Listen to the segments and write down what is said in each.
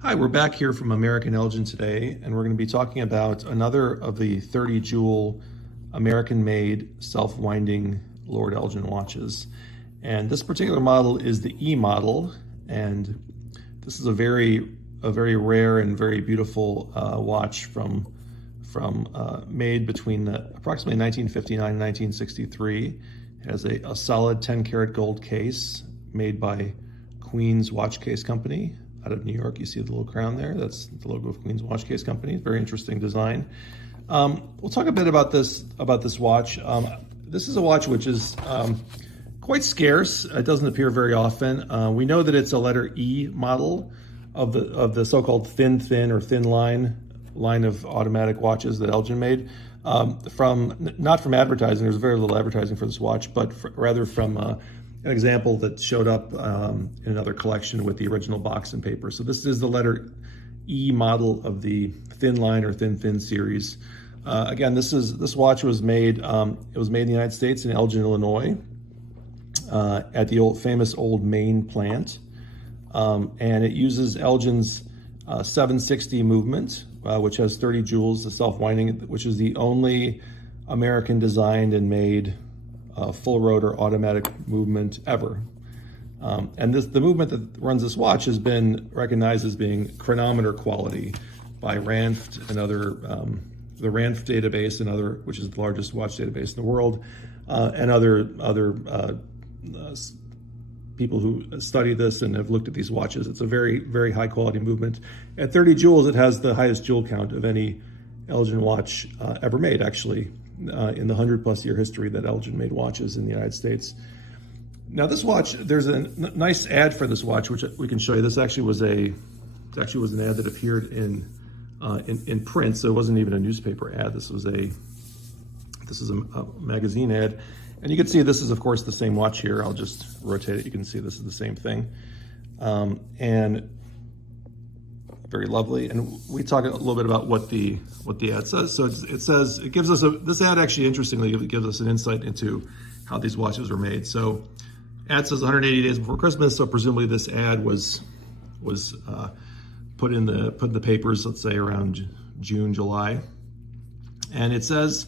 Hi, we're back here from American Elgin today, and we're going to be talking about another of the 30 jewel American-made self-winding Lord Elgin watches. And this particular model is the E model, and this is a very rare and very beautiful watch from made between approximately 1959 and 1963. It has a solid 10-karat gold case made by Queen's Watch Case Company out of New York. You see the little crown there. That's the logo of Queen's Watch Case Company. Very interesting design. We'll talk a bit about this watch. This is a watch which is quite scarce. It doesn't appear very often. We know that it's a letter E model of the so-called thin line of automatic watches that Elgin made. Not from advertising. There's very little advertising for this watch, but rather from an example that showed up in another collection with the original box and paper. So this is the letter E model of the thin line or thin series. Again, this watch was made. It was made in the United States in Elgin, Illinois, at the famous old Maine plant, and it uses Elgin's 760 movement, which has 30 jewels, the self-winding, which is the only American designed and made full rotor automatic movement ever. And the movement that runs this watch has been recognized as being chronometer quality by Ranft and other, the Ranft database and other, which is the largest watch database in the world, and other people who study this and have looked at these watches. It's a very high quality movement. At 30 jewels, it has the highest jewel count of any Elgin watch ever made, actually, in the 100+ year history that Elgin made watches in the United States. Now this watch, there's a nice ad for this watch, which we can show you. This actually was an ad that appeared in print, so it wasn't even a newspaper ad. This is a magazine ad. And you can see this is, of course, the same watch here. I'll just rotate it. You can see this is the same thing. And very lovely. And we talk a little bit about what the ad says. So it gives us this ad actually, interestingly, gives us an insight into how these watches were made. So ad says 180 days before Christmas. So presumably this ad was put in the papers, let's say around June, July. And it says,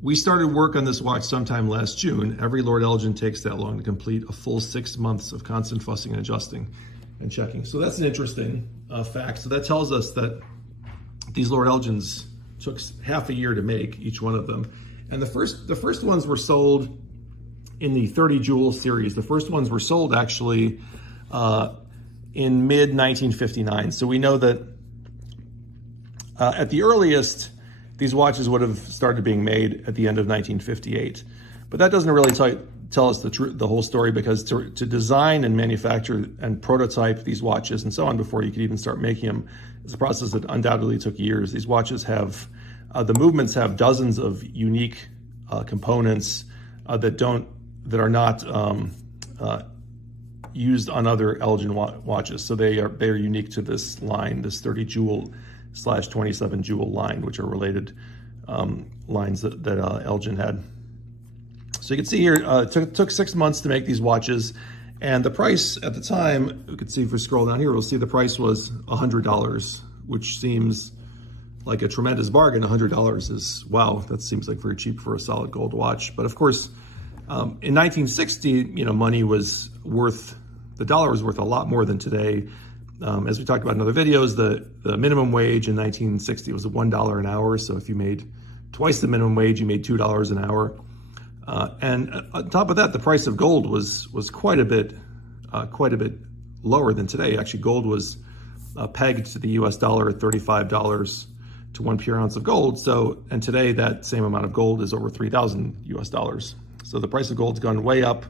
"We started work on this watch sometime last June. Every Lord Elgin takes that long to complete a full 6 months of constant fussing and adjusting and checking." So that's an interesting fact. So that tells us that these Lord Elgins took half a year to make, each one of them. And the first ones were sold in the 30 jewel series. The first ones were sold actually in mid-1959. So we know that at the earliest, these watches would have started being made at the end of 1958. But that doesn't really tell us the whole story, because to design and manufacture and prototype these watches and so on before you could even start making them is a process that undoubtedly took years. These watches have, the movements have dozens of unique components that are not used on other Elgin watches. So they are unique to this line, this 30 jewel / 27 jewel line, which are related lines that Elgin had. So you can see here, it took 6 months to make these watches, and the price at the time, you can see if we scroll down here, we'll see the price was $100, which seems like a tremendous bargain. $100 is, wow, that seems like very cheap for a solid gold watch. But of course, in 1960, money was worth, the dollar was worth a lot more than today. As we talked about in other videos, the minimum wage in 1960 was $1 an hour. So if you made twice the minimum wage, you made $2 an hour. And on top of that, the price of gold was quite a bit lower than today. Actually, gold was pegged to the US dollar at $35 to 1 pure ounce of gold. So, and today that same amount of gold is over 3,000 US dollars. So the price of gold's gone way up.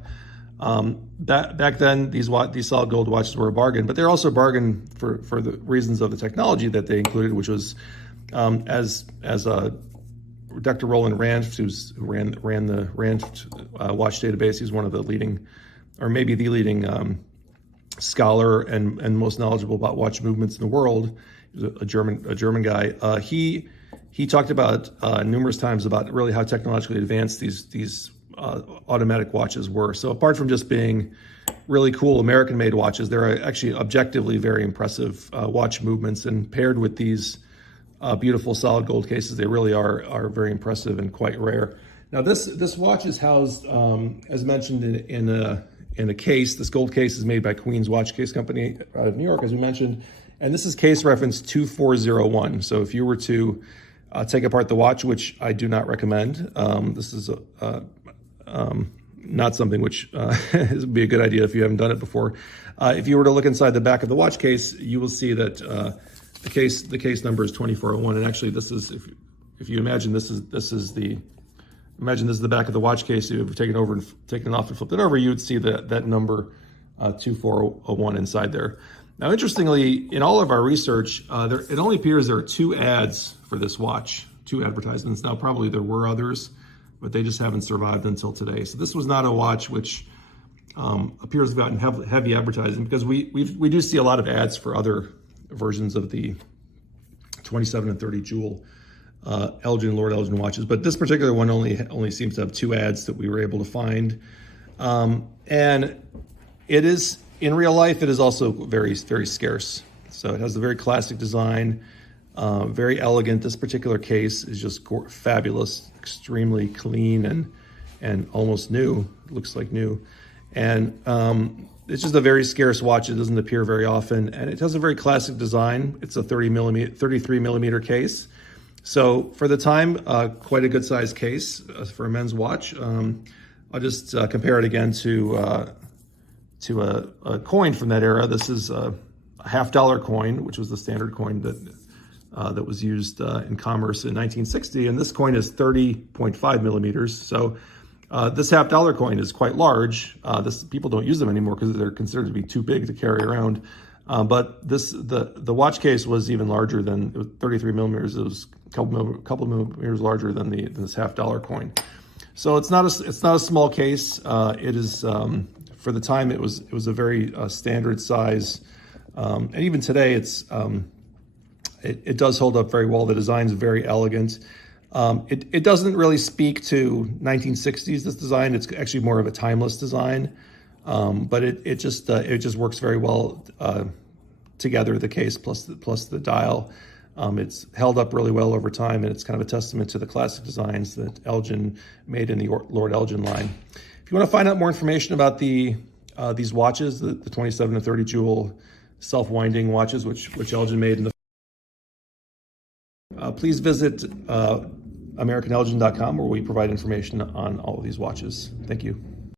Back then, these solid gold watches were a bargain, but they're also a bargain for the reasons of the technology that they included, which was as Dr. Roland Ranft, who ran the Ranft watch database. He's one of the leading, or maybe the leading scholar and most knowledgeable about watch movements in the world. He was a German guy. He talked about numerous times about really how technologically advanced these automatic watches were. So apart from just being really cool American-made watches. They're actually objectively very impressive watch movements, and paired with these beautiful solid gold cases, they really are very impressive and quite rare. Now this watch is housed, as mentioned, in a case. This gold case is made by Queen's Watch Case Company out of New York, as we mentioned, and this is case reference 2401. So if you were to take apart the watch, which I do not recommend, this is not something which would be a good idea if you haven't done it before. If you were to look inside the back of the watch case, you will see that the case number is 2401, and actually this is, if you imagine this is the back of the watch case. If you've taken it off and flipped it over, you would see that number 2401 inside there. Now, interestingly, in all of our research, it only appears there are 2 ads for this watch, 2 advertisements. Now, probably there were others, but they just haven't survived until today. So this was not a watch which appears to have gotten heavy advertising, because we do see a lot of ads for other versions of the 27 and 30 jewel Lord Elgin watches, but this particular one only seems to have 2 ads that we were able to find. And it is, in real life, it is also very, very scarce. So it has a very classic design, very elegant. This particular case is just fabulous, extremely clean and almost new. It looks like new. And it's just a very scarce watch. It doesn't appear very often, and it has a very classic design. It's a 33 millimeter case. So for the time, quite a good size case for a men's watch. I'll just compare it again to a coin from that era. This is a $50 coin, which was the standard coin that was used in commerce in 1960, and this coin is 30.5 millimeters. So this $50 coin is quite large. People don't use them anymore because they're considered to be too big to carry around. But the watch case was even larger than, it was 33 millimeters. It was a couple millimeters larger than this $50 coin. So it's not a small case. It is, for the time, it was a very standard size, and even today it does hold up very well. The design's very elegant. It doesn't really speak to 1960s, this design. It's actually more of a timeless design. But it just works very well together, the case plus the dial. It's held up really well over time, and it's kind of a testament to the classic designs that Elgin made in the Lord Elgin line. If you want to find out more information about these watches, the 27 and 30 jewel self-winding watches, which Elgin made in the please visit AmericanElgin.com, where we provide information on all of these watches. Thank you.